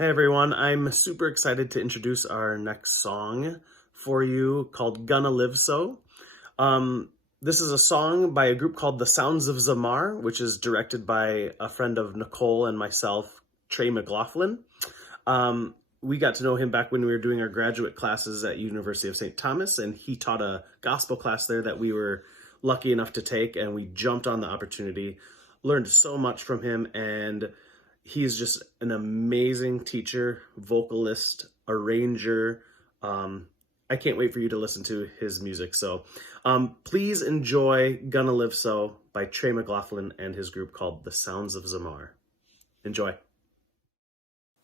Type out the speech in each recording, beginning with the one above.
Hey everyone, I'm super excited to introduce our next song for you called Gonna Live So. This is a song by a group called The Sounds of Zamar, which is directed by a friend of Nicole and myself, Trey McLaughlin. We got to know him back when we were doing our graduate classes at University of St. Thomas, and he taught a gospel class there that we were lucky enough to take, and we jumped on the opportunity, learned so much from him, and he's just an amazing teacher, vocalist, arranger. I can't wait for you to listen to his music. So please enjoy Gonna Live So by Trey McLaughlin and his group called The Sounds of Zamar. Enjoy.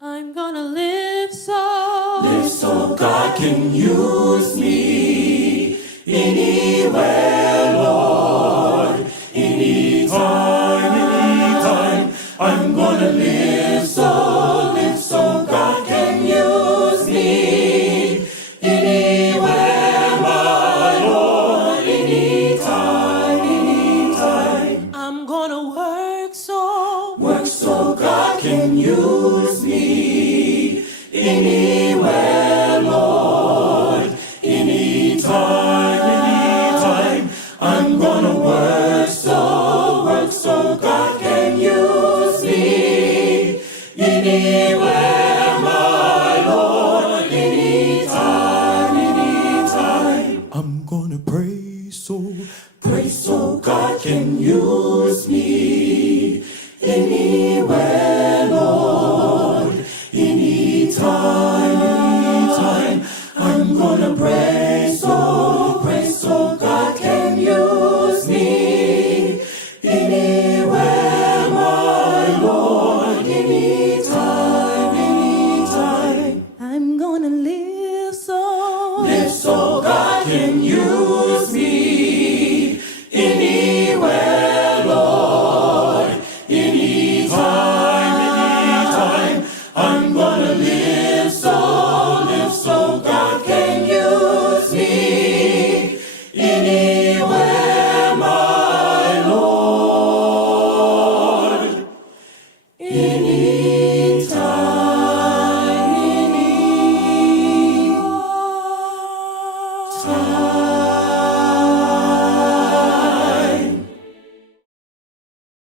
I'm gonna live so God can use me anywhere, Lord, anytime. I'm gonna live so God can use me anywhere, my Lord, anytime. I'm gonna work so God can use me anywhere, Lord, anytime. I'm gonna work so God can use me anywhere.